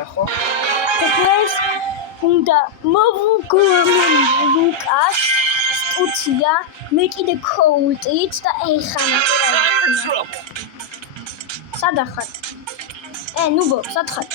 დღეს უნდა მოვუგონო ლუკას სტუცია მე კიდე ქოულტით და ეხანა სად ახარ? ნუბო, სად ხარ?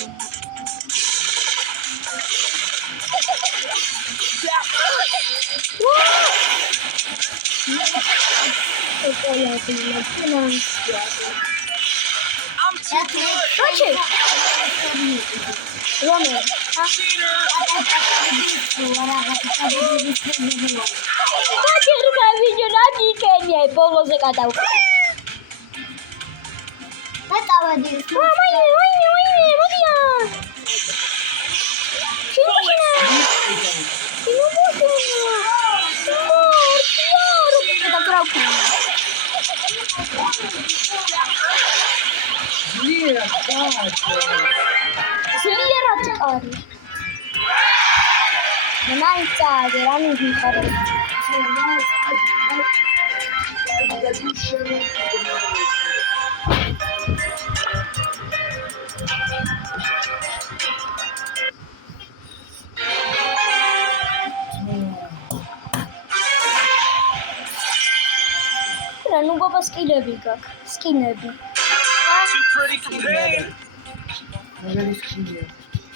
Ну баба скинеби как? Скинеби.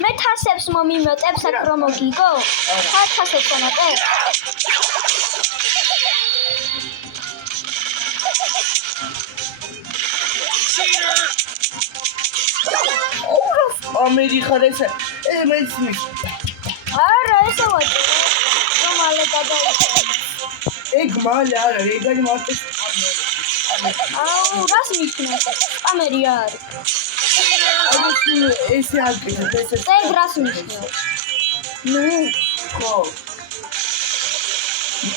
მე თასებს მომიმეტებს აქ რომ მოგიგო? თასებს მომატებ? ამერი ხარ ესე? მეცნის. არა, ესე ვატე. რომ მალე გადაიწერე. ეგ მალე არა, ეგარი მარტოს აუ, რას მიხნევს? ამერი არის. ესე აკეთებ, ესე. ეგ რას მიხნევს? ნუ, ხო.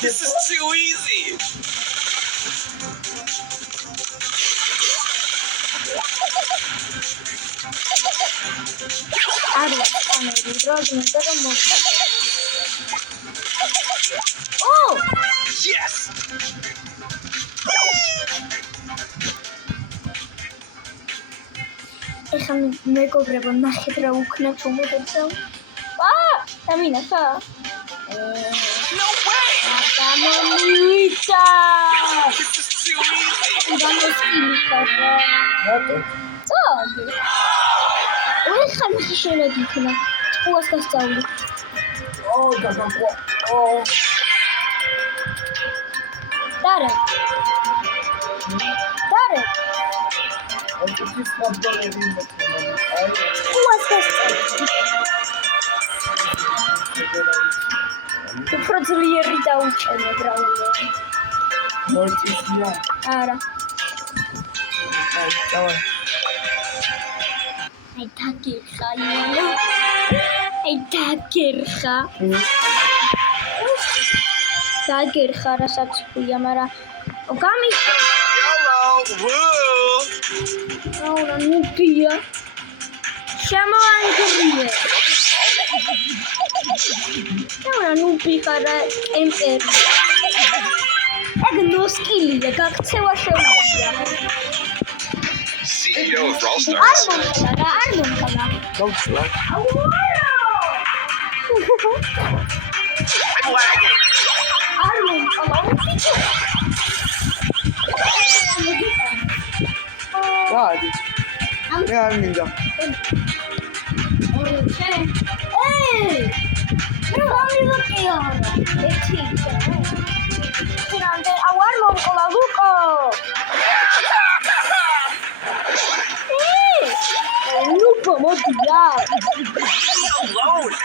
This is too easy. არა, ამერი დროგნდა რომ მოხდა. Oh! Yes. ეხლა მეგობრებო ნახეთ რა უქნათ უმოდებსო. დამინახა. No way. გამომივიდა. This is too easy. გამოსკინიხა. რატო? წადი. ეხლა მისი შენადი იქნა. წყუას გასწავლი. დაგაკვა. დარე. ეს ფოტოები მოხდა. წყუას გასწავლი. უფრო ძლიერი დაუჭერე ბრაული. მორწია. არა. დავай. აი დაგერხა იანა. აი დაგერხა. დაგერხა რასაც ქვია, მაგრამ გამიხო. YOLO. Woo. აურა ნუპია. შემოანგრიე. აურა ნუპი ხარა ენტერ. ეგ ნოსკილია, გაქცევა შეუძლია. CEO of Brawl არ Stars. მომხდა, არ მომხდა. გავცლა. I'm lagging. არ მომხდა. გაადი. მე არ მინდა. Alone.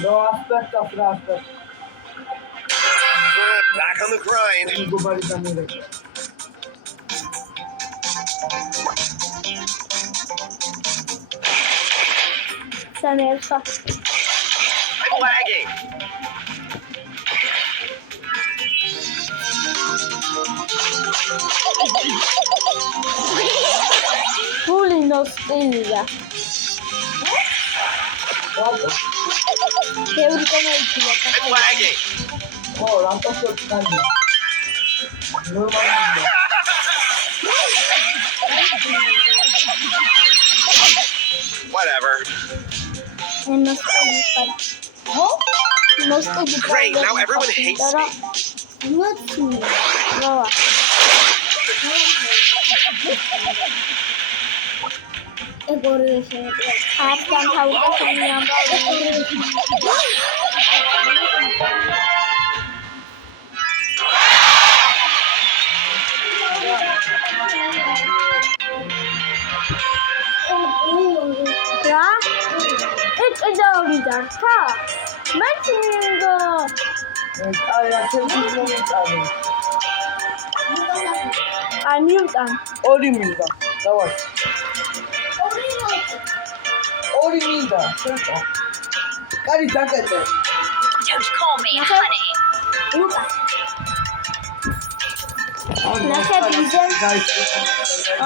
No aspect of aspect. Back on the grind. Go bari სანერხა. I'm lagging. ბულინო სტილია. რატო? ბევრი კომენტია. I'm lagging. ხო, რამტო κάνει. ნორმალია. Whatever. Great, now everyone hates me. What's me? No. რა? ეჭედავრიდან ხა? მეჩინგო. აი, ჩემთვის მომიტანე. აი მიუტან. ორი მინდა. დავაი. ორი მინდა. შევწა. კარი დაკეტე. Don't call me honey. მიუტან. ნახე ბიძენ.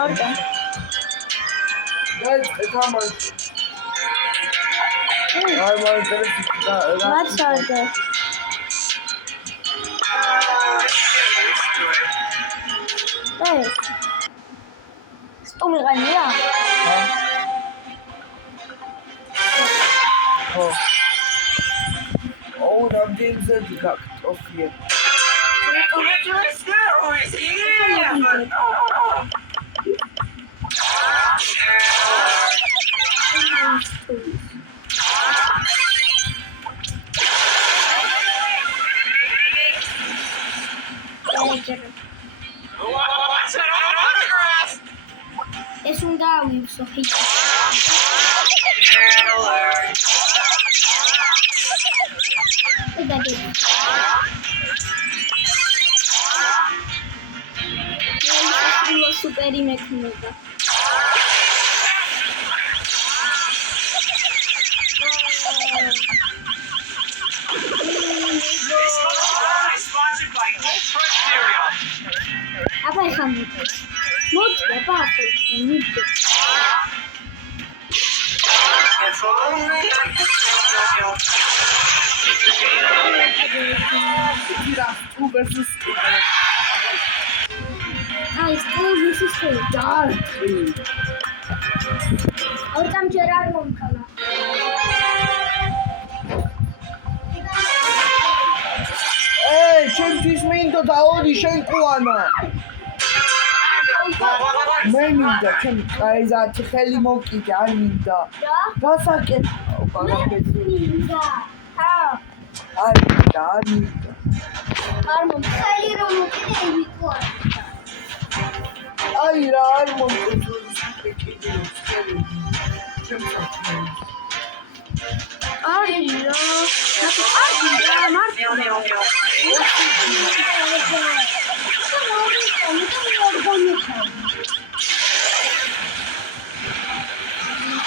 ორდა. დაიწყე თამაში. აი, მაინტერესებს და მაცალდე. Hey. სტუმი ყანია? ხო. ოუ, რამდენზე გაკტოფია. What's an autograph? ეს უნდა ავივსო ხიჭი. დადი. ეს სუპერი მექნება. Sponsored by Ultra Cereal. აბა ეხა მოდი ბაბა მიდი. It's only აი ეს ის დაარტყი. ორტამჯერ არ მომქალა. ჩემთვის მინდო და ორი შენკუანა. მე მინდა, ჩემ კაიზათ ხელი მოკიდე, არ მინდა. დასაკეთო, ბაგაფეთი. ჰა, არ მინდა, არ მინდა. არ მომხელი რომ მოკიდე ვიყო. აი რა, არ მომწონს მოკიდე, ხელი. ჩემსა. აი რა, მარტო.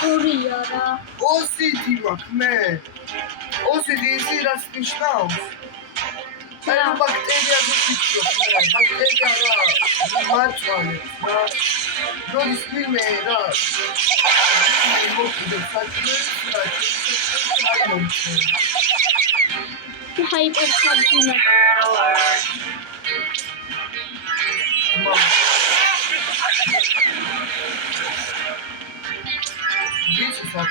ორია რა. ოსიდი მაქვს მე. ოსიდი ისი რას ნიშნავს? აი რა ბაქტერია ვიფიქრობ მე. ბაქტერია რა. მაწვალებს რა. როდის ვიმე რა. მოკიდე საჭმელს რა. არ მომწონს. ჰაიპერსაბინა. This is up.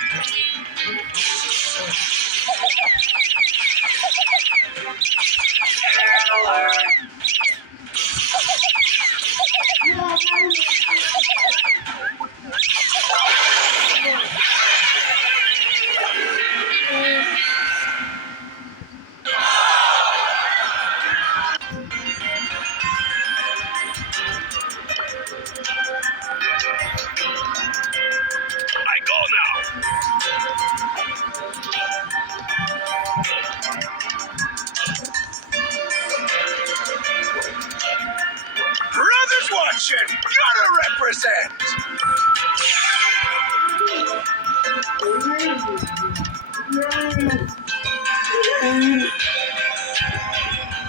I go now. Brothers watching, gotta represent.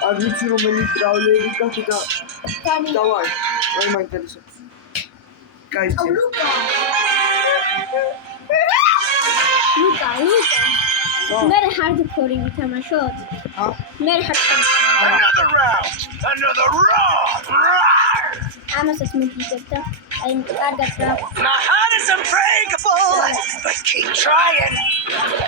არ ვიცი რომელი ტრავლერი გაკიდა. Dani. Давай, дай მაინტერესებს. გაიცი. Luka. მე hardcore ვითამაშოთ. ა? მე hardcore. Another round. Another round. ამასაც მოგიგებ და აი კარგად რა. My heart is unbreakable, but keep trying.